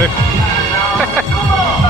嘿，哈哈。